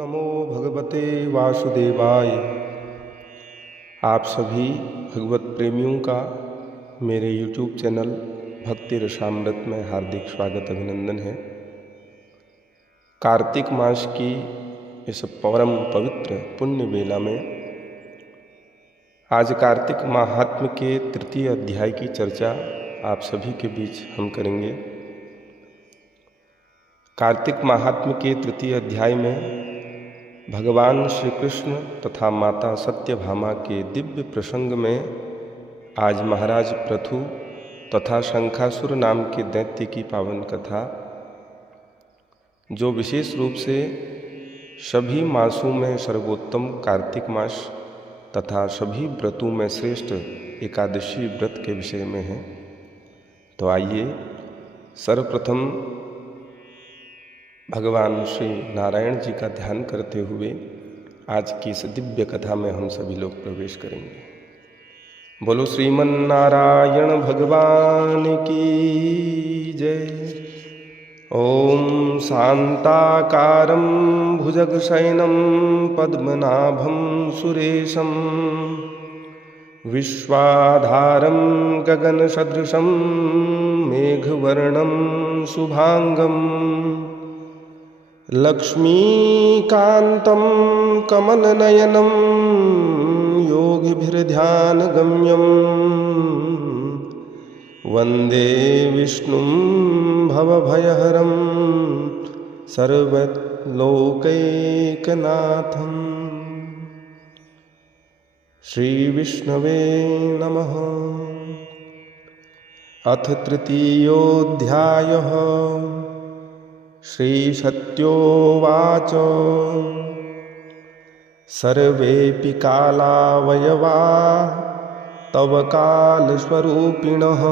नमो भगवते वासुदेवाय। आप सभी भगवत प्रेमियों का मेरे YouTube चैनल भक्ति रसामृत में हार्दिक स्वागत अभिनंदन है। कार्तिक मास की इस परम पवित्र पुण्य बेला में आज कार्तिक महात्म्य के तृतीय अध्याय की चर्चा आप सभी के बीच हम करेंगे। कार्तिक महात्म्य के तृतीय अध्याय में भगवान श्री कृष्ण तथा माता सत्यभामा के दिव्य प्रसंग में आज महाराज पृथु तथा शंखासुर नाम के दैत्य की पावन कथा, जो विशेष रूप से सभी मासों में सर्वोत्तम कार्तिक मास तथा सभी व्रतों में श्रेष्ठ एकादशी व्रत के विषय में है। तो आइए सर्वप्रथम भगवान श्री नारायण जी का ध्यान करते हुए आज की इस दिव्य कथा में हम सभी लोग प्रवेश करेंगे। बोलो श्रीमन नारायण भगवान की जय। ओम शांताकारं भुजगशयनं पद्मनाभं सुरेशं विश्वाधारं गगनसदृशं मेघवर्णं शुभांगं लक्ष्मीकान्तं कमलनयनं योगिभिर्ध्यानगम्यं वन्दे विष्णुं भवभयहरं सर्वलोकैकनाथम्। श्रीविष्णवे नमः। अथ तृतीयोऽध्यायः। श्रीसत्योवाच सर्वेऽपि कालावयवा तव कालस्वरूपिणः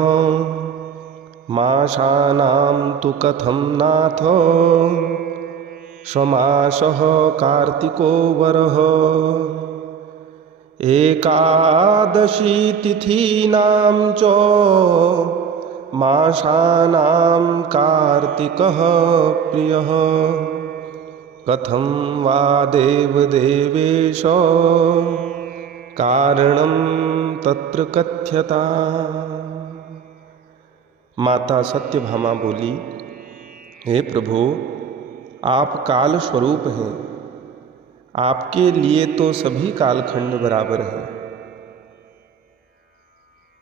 मासानां तु कथं नाथ समासः कार्तिको वरः। एकादशी तिथीनां च मासानां कार्तिकः प्रियः कथं वा देवदेवेश कारणं तत्र कथ्यता। माता सत्यभामा बोली, हे प्रभु, आप काल स्वरूप हैं, आपके लिए तो सभी कालखंड बराबर हैं,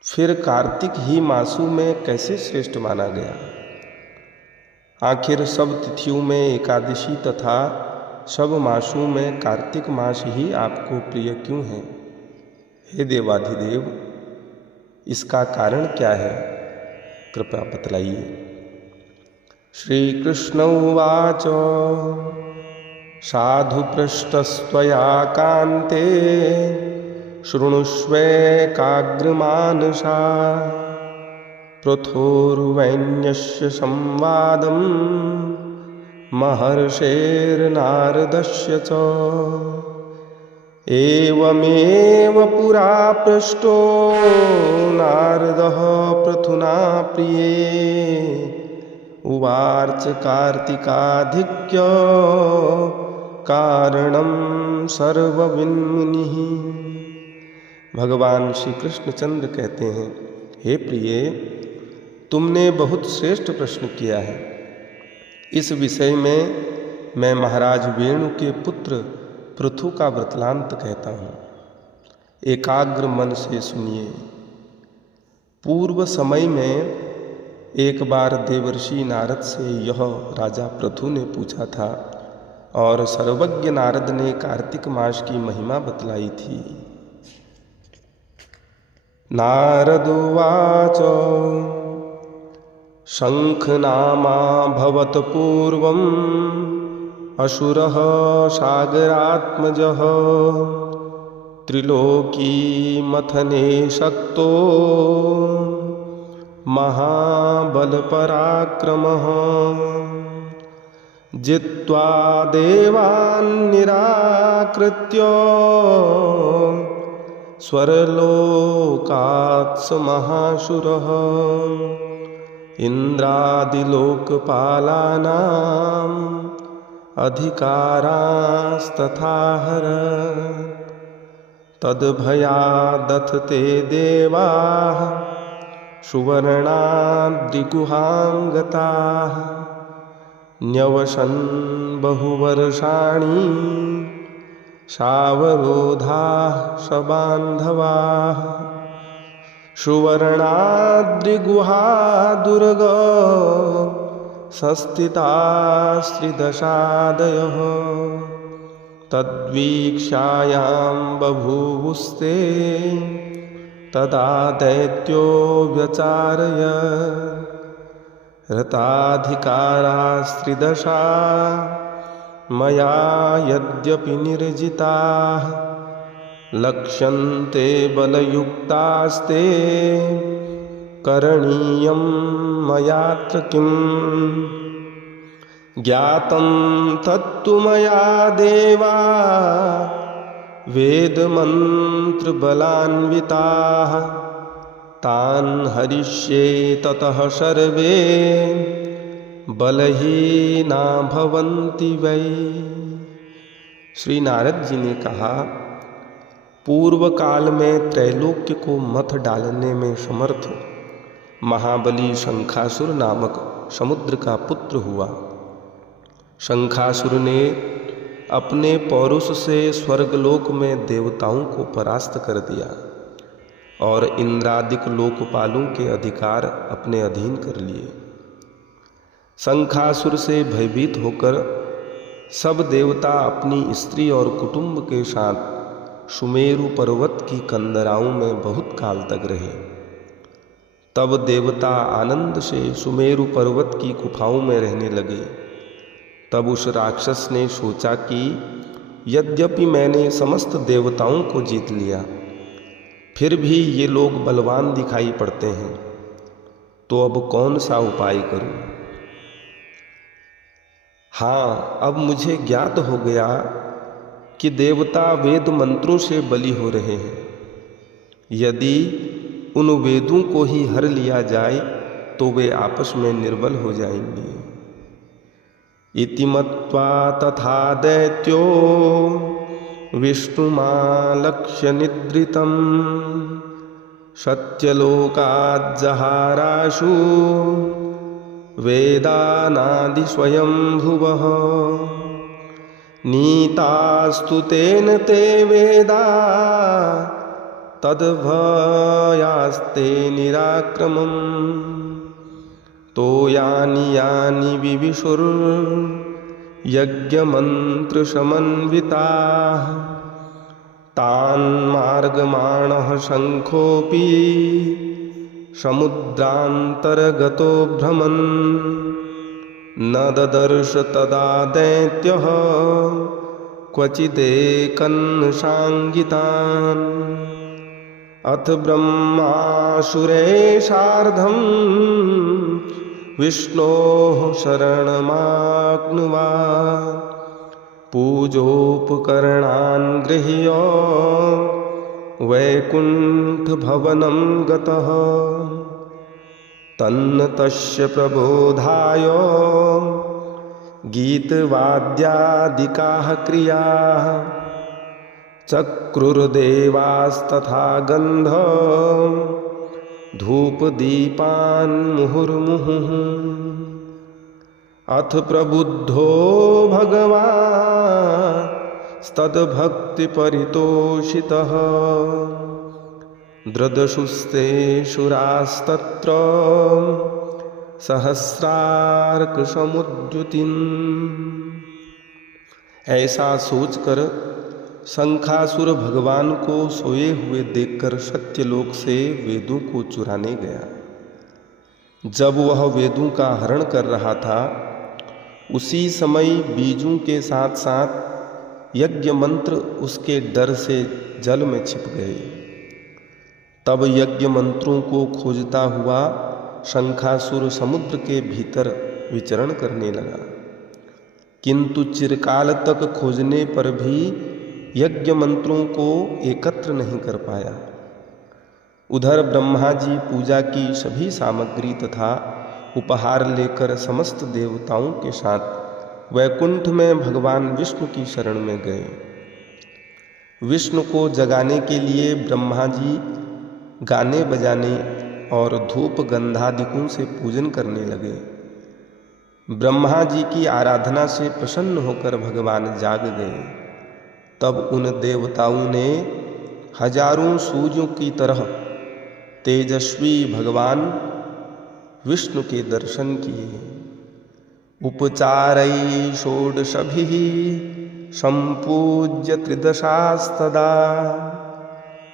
फिर कार्तिक ही मासों में कैसे श्रेष्ठ माना गया? आखिर सब तिथियों में एकादशी तथा सब मासों में कार्तिक मास ही आपको प्रिय क्यों है? हे देवाधिदेव, इसका कारण क्या है? कृपया बतलाइए। श्री कृष्ण उवाच साधु पृष्टस्त्वया कान्ते शृणुष्वेकाग्रमानसा पृथुर्वैन्यस्य संवादं महर्षेर्नारदस्य च। एवमेव पुरा पृष्टो नारदः पृथुना प्रिये उवाच कार्तिकाधिक्य कारणं सर्वविन्मुनिः। भगवान श्री कृष्णचंद्र कहते हैं, हे प्रिय, तुमने बहुत श्रेष्ठ प्रश्न किया है। इस विषय में मैं महाराज वेणु के पुत्र पृथु का वृत्तांत कहता हूँ। एकाग्र मन से सुनिए। पूर्व समय में एक बार देवर्षि नारद से यह राजा पृथु ने पूछा था और सर्वज्ञ नारद ने कार्तिक मास की महिमा बतलाई थी। नारदुवाच शंखनामा भवत पूर्वम् असुरः सागरात्मजः त्रिलोकी मथने शक्तो महाबलपराक्रमः जित्वा देवान् निराकृत्य स्वर्लोकात् स महासुरः इंद्रादिलोकपालानां अधिकारास्तथा हर तद्भयादथ ते देवाः सुवर्णाद्रिगुहाङ्गताः न्यवसन् बहुवर्षाणि सावरोधाः सबान्धवाः सुवर्णाद्रिगुहा दुर्ग संस्थितास्त्रिदशादयः तद्वीक्षायां बभूवुस्ते तदा दैत्यो व्यचारय रताधिकारास्त्रिदशा मया यद्यपि निर्जिताः लक्ष्यन्ते बलयुक्तास्ते करणीयं मयात्र किम् ज्ञातं तत्तु मया देवा वेदमन्त्रबलान्विताः तान् हरिष्ये ततः सर्वे बलहीना भवन्ति वै। श्री नारद जी ने कहा, पूर्व काल में त्रैलोक्य को मथ डालने में समर्थ महाबली शंखासुर नामक समुद्र का पुत्र हुआ। शंखासुर ने अपने पौरुष से स्वर्गलोक में देवताओं को परास्त कर दिया और इंद्रादिक लोकपालों के अधिकार अपने अधीन कर लिए। शंखासुर से भयभीत होकर सब देवता अपनी स्त्री और कुटुंब के साथ सुमेरु पर्वत की कंदराओं में बहुत काल तक रहे। तब देवता आनंद से सुमेरु पर्वत की गुफाओं में रहने लगे। तब उस राक्षस ने सोचा कि यद्यपि मैंने समस्त देवताओं को जीत लिया, फिर भी ये लोग बलवान दिखाई पड़ते हैं, तो अब कौन सा उपाय करूं? हाँ, अब मुझे ज्ञात हो गया कि देवता वेद मंत्रों से बली हो रहे हैं। यदि उन वेदों को ही हर लिया जाए तो वे आपस में निर्बल हो जाएंगे। इति मत्वा तथा दैत्यो विष्णुमालक्ष्य निद्रितं सत्यलोकाज्जहाराशु वेदानादि स्वयंभुवः नीतास्तु तेन ते वेदा तद्भयास्ते निराक्रमम् तो यानि यानि विविशुर्यज्ञमन्त्रसमन्विताः तान् मार्गमाणः शङ्खोऽपि समुद्रान्तर्गतो भ्रमन् न ददर्श तदा दैत्यः क्वचिदेकन्नसाङ्गितान् अथ ब्रह्मासुरेशार्धं विष्णोः शरणमाप्नुवान् पूजोपकरणान् गृह्य वैकुण्ठभवनं गतः तन्न तस्य प्रबोधाय गीतवाद्यादिकाः क्रियाः चक्रुर्देवास्तथा गन्ध धूपदीपान् मुहुर्मुहुः अथ प्रबुद्धो भगवान् तद्भक्तिपरितोषितः दृदशुस्ते शुरास्तत्र सहस्रार्कसमुद्युतिम्। ऐसा सोचकर शंखासुर भगवान को सोए हुए देखकर सत्यलोक से वेदों को चुराने गया। जब वह वेदों का हरण कर रहा था, उसी समय बीजों के साथ साथ यज्ञ मंत्र उसके डर से जल में छिप गए। तब यज्ञ मंत्रों को खोजता हुआ शंखासुर समुद्र के भीतर विचरण करने लगा, किंतु चिरकाल तक खोजने पर भी यज्ञ मंत्रों को एकत्र नहीं कर पाया। उधर ब्रह्मा जी पूजा की सभी सामग्री तथा उपहार लेकर समस्त देवताओं के साथ वैकुंठ में भगवान विष्णु की शरण में गए। विष्णु को जगाने के लिए ब्रह्मा जी गाने बजाने और धूप गंधादिकों से पूजन करने लगे। ब्रह्मा जी की आराधना से प्रसन्न होकर भगवान जाग गए। तब उन देवताओं ने हजारों सूर्यों की तरह तेजस्वी भगवान विष्णु के दर्शन किए। उपचारै षोडशभिः संपूज्य त्रिदशास्तदा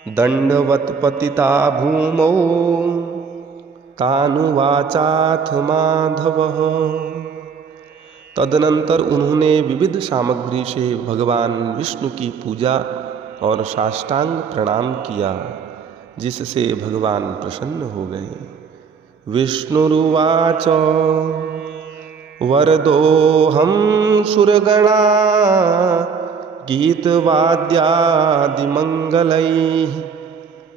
दंडवत पतिता भूमौ तानुवाचाथ माधवः। तदनंतर उन्होंने विविध सामग्री से भगवान विष्णु की पूजा और साष्टांग प्रणाम किया, जिससे भगवान प्रसन्न हो गए। विष्णुरुवाच वरदोऽहं सुरगणा गीतवाद्यादिमङ्गलैः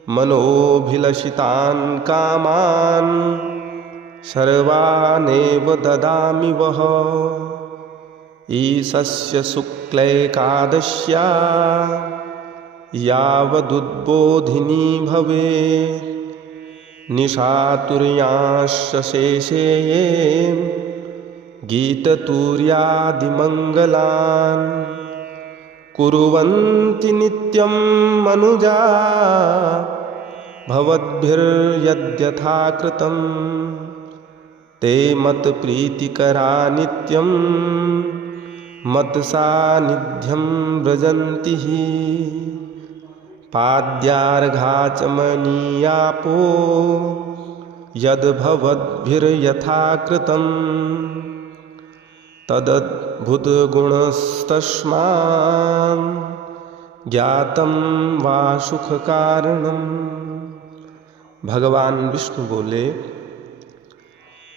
मनोभिलषितान् कामान् सर्वानेव ददामि वः। ईशस्य शुक्लैकादश्या यावदुद्बोधिनी भवेत् निशातुर्याश्च शेषे ये गीततुर्यादिमङ्गलान् कुर्वन्ति नित्यं मनुजा भवद्भिर्यद्यथा कृतं ते मत्प्रीतिकरा नित्यं मत्सान्निध्यं व्रजन्ति हि। पाद्यार्घाचमनीयापो यद्भवद्भिर्यथा कृतं तदद्भुतगुणस्तस्मान् ज्ञातं वा सुखकारणम्। भगवान विष्णु बोले,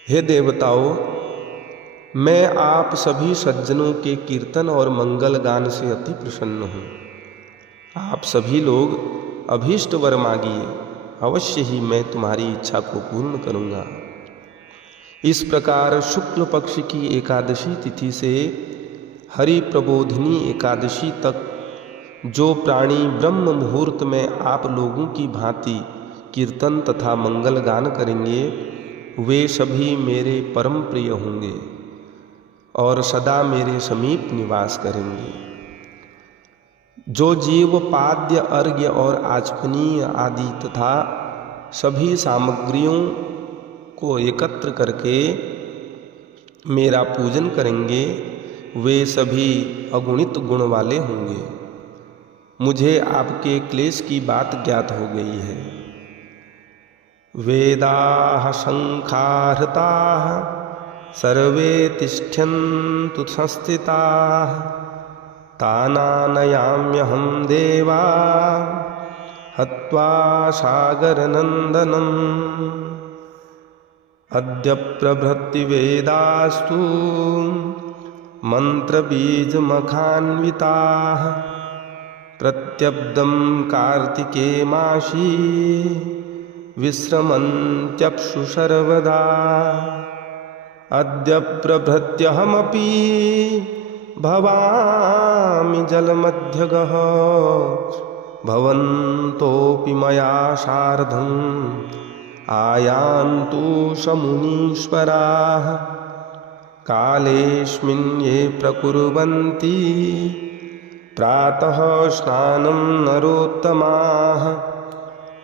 हे देवताओं, मैं आप सभी सज्जनों के कीर्तन और मंगल गान से अति प्रसन्न हूँ। आप सभी लोग अभीष्ट वर मांगिए, अवश्य ही मैं तुम्हारी इच्छा को पूर्ण करूँगा। इस प्रकार शुक्ल पक्ष की एकादशी तिथि से हरि प्रबोधिनी एकादशी तक जो प्राणी ब्रह्म मुहूर्त में आप लोगों की भांति कीर्तन तथा मंगल गान करेंगे, वे सभी मेरे परम प्रिय होंगे और सदा मेरे समीप निवास करेंगे। जो जीव पाद्य, अर्घ्य और आचमनीय आदि तथा सभी सामग्रियों को एकत्र करके मेरा पूजन करेंगे, वे सभी अगुणित गुण वाले होंगे। मुझे आपके क्लेश की बात ज्ञात हो गई है। वेदाः शंखाहृताः सर्वे तिष्ठन्तु संस्थिताः तानानयाम्यहं देवा हत्वा सागरनन्दनम्। अद्य प्रभृति वेदास्तु मन्त्रबीजमखान्विताः प्रत्यब्दं कार्तिके मासी विश्रमन्त्यप्सु सर्वदा। अद्य प्रभृत्यहमपि भवामि जलमध्यगः भवन्तोऽपि मया सार्धम् आयान्तु समुनीश्वराः। कालेऽस्मिन् ये प्रकुर्वन्ति प्रातः स्नानं नरोत्तमाः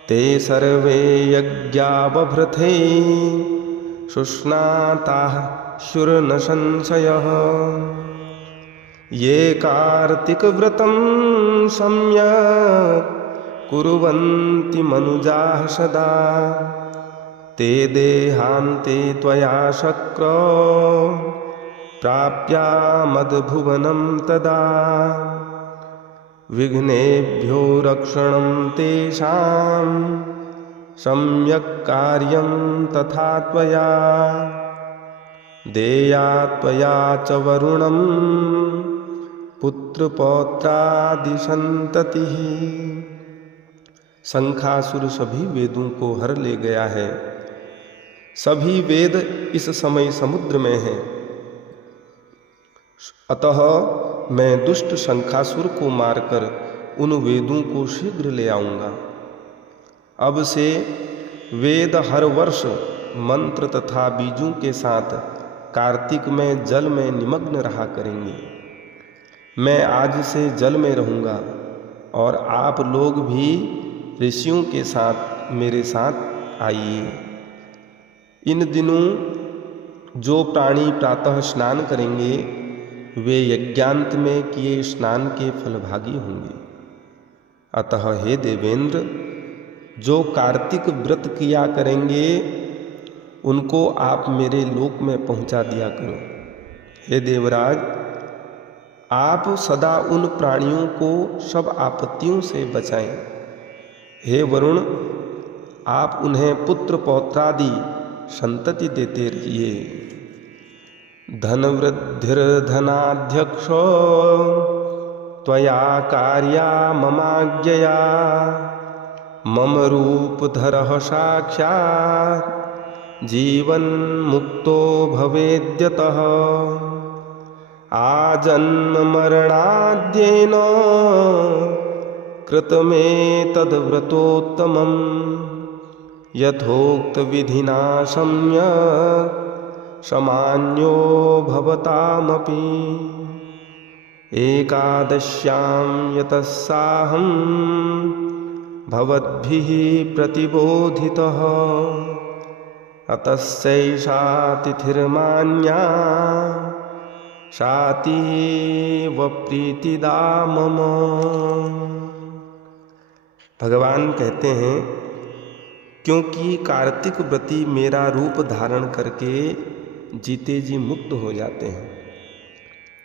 ते सर्वे यज्ञा बभृथे सुस्नाताः शुर्न संशयः। ये कार्तिकव्रतं सम्यक् कुर्वन्ति मनुजाः सदा ते देहान्ते त्वया शक्रो प्राप्या मद्भुवनं तदा। विघ्नेभ्यो रक्षणं तेषां सम्यक् कार्यं तथा त्वया देया त्वया च वरुणं पुत्रपौत्रादिसन्ततिः। शंखासुर सभी वेदों को हर ले गया है। सभी वेद इस समय समुद्र में हैं। अतः मैं दुष्ट शंखासुर को मारकर उन वेदों को शीघ्र ले आऊँगा। अब से वेद हर वर्ष मंत्र तथा बीजों के साथ कार्तिक में जल में निमग्न रहा करेंगे। मैं आज से जल में रहूँगा और आप लोग भी ऋषियों के साथ मेरे साथ आइए। इन दिनों जो प्राणी प्रातः स्नान करेंगे वे यज्ञांत में किए स्नान के फलभागी होंगे। अतः हे देवेंद्र, जो कार्तिक व्रत किया करेंगे उनको आप मेरे लोक में पहुंचा दिया करो। हे देवराज, आप सदा उन प्राणियों को सब आपत्तियों से बचाएं। हे वरुण, आप उन्हें पुत्र पौत्रादि संतति देते रहिए। धनवृद्धिर्धनाध्यक्ष त्वया कार्या ममाज्ञया मम रूपधरः साक्षात् जीवन मुक्तो भवेद्यतः आजन्म मरणाद्येन कृतमेतद्व्रतोत्तमं यथोक्त विधिना सम्यक् समान्यो भवतामपि। एकादश्यां यतस्साहं भवद्भिः प्रतिबोधितः अतस्यैषा तिथिर्मान्या शातीव प्रीतिदा मम। भगवान कहते हैं, क्योंकि कार्तिक व्रती मेरा रूप धारण करके जीते जी मुक्त हो जाते हैं।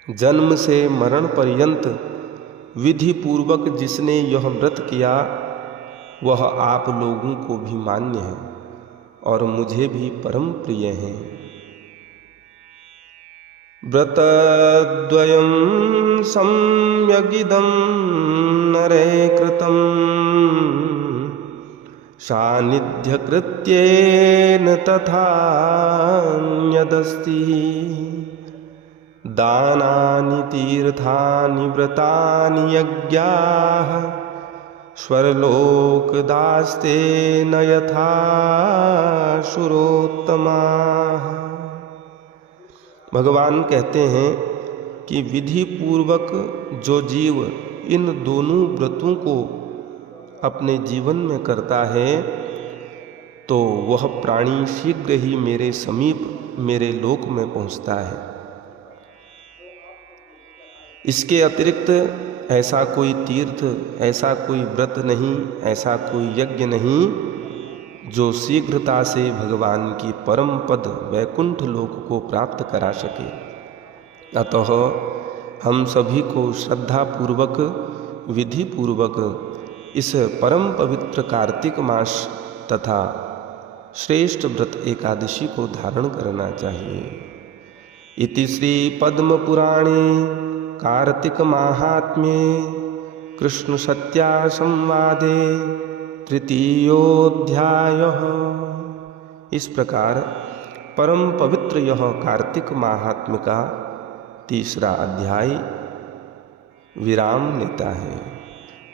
जन्म से मरण पर्यंत विधि पूर्वक जिसने यह व्रत किया वह आप लोगों को भी मान्य है और मुझे भी परम प्रिय है। व्रतद्वयं सम्यगिदं नरे कृतं सान्निध्यकृत्येन तथान्यदस्ति दानानि तीर्थानि व्रतानि यज्ञाः स्वर्लोकदास्तेन यथा सुरोत्तमाः। भगवान कहते हैं कि विधि पूर्वक जो जीव इन दोनों व्रतों को अपने जीवन में करता है तो वह प्राणी शीघ्र ही मेरे समीप मेरे लोक में पहुंचता है। इसके अतिरिक्त ऐसा कोई तीर्थ, ऐसा कोई व्रत नहीं, ऐसा कोई यज्ञ नहीं जो शीघ्रता से भगवान की परम पद वैकुंठ लोक को प्राप्त करा सके। अतः हम सभी को श्रद्धा पूर्वक, विधि पूर्वक इस परम पवित्र कार्तिक मास तथा श्रेष्ठ व्रत एकादशी को धारण करना चाहिए। इति श्री पद्म पुराणे कार्तिक महात्म्ये कृष्ण सत्या संवादे तृतीयोऽध्यायः। इस प्रकार परम पवित्र यह कार्तिक महात्म्य का तीसरा अध्याय विराम लेता है।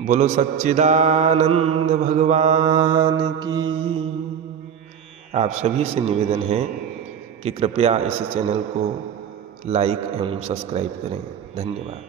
बोलो सच्चिदानंद भगवान की। आप सभी से निवेदन है कि कृपया इस चैनल को लाइक एवं सब्सक्राइब करें। धन्यवाद।